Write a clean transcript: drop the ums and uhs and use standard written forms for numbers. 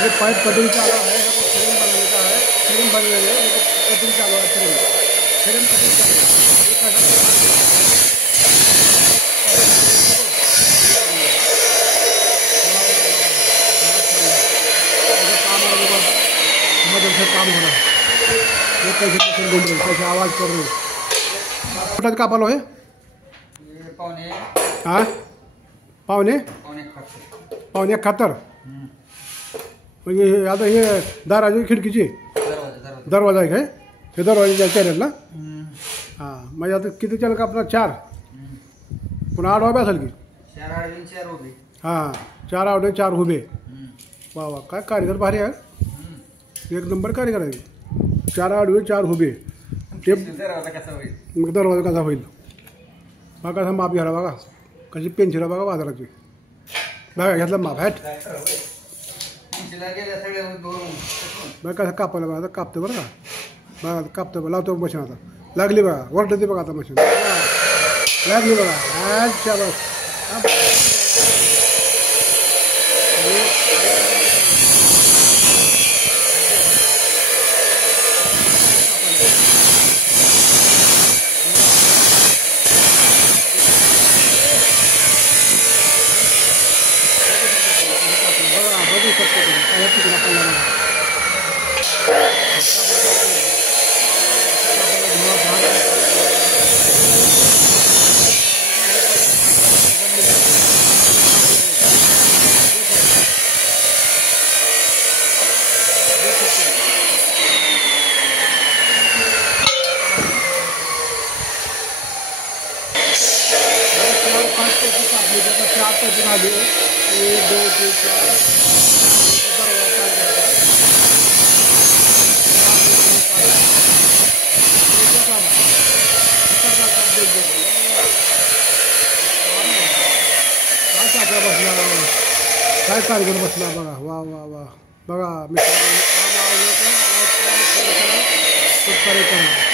देखिए pipe cutting चालू है, फ्रेम बनाने का है, फ्रेम बन रहे हैं, कटिंग चालू है, फ्रेम कटिंग चालू है। काम आ रहा है, मदद से काम हो रहा है, ये कैसे घूम रहे, कैसे आवाज़ कर रहे हो। का पालो है पावणे हाँ पावणे खर्च पावणे 71 म्हणजे आता हे दाराची खिडकीची दरवाजा आहे काय हे दरवाजा चॅनल ना हां म्हणजे आता किती चॅनल का आपला 4 पुन्हा 8 उभे असेल की 4 आडवे 4 उभे हां 4 आडवे 4 उभे वा वा काय कारीगर भारी आहे एक नंबर कारीगर आहे 4 आडवे 4 उभे ते दरवाजा कसा होईल मग दरवाजा कसा होईल बघा कसा माप घ्या बघा कशी पेन्शिल बघा बाजाराची बघा घेतला माप हॅट बघा कसं कापायला बघा आता कापतं बरं का बघा कापतं बघा लावतो मशीन आता लागली बघा वरडते बघा आता मशीन लागली बघा अच्छा बस बघू शकतो काय तिकडे आपल्याला चार पैसे आले 1 2 3 4 काय कारीगर बसला बघा वा वा वा बघा मित्रांनो काम आवडलं तर खूप सारे करा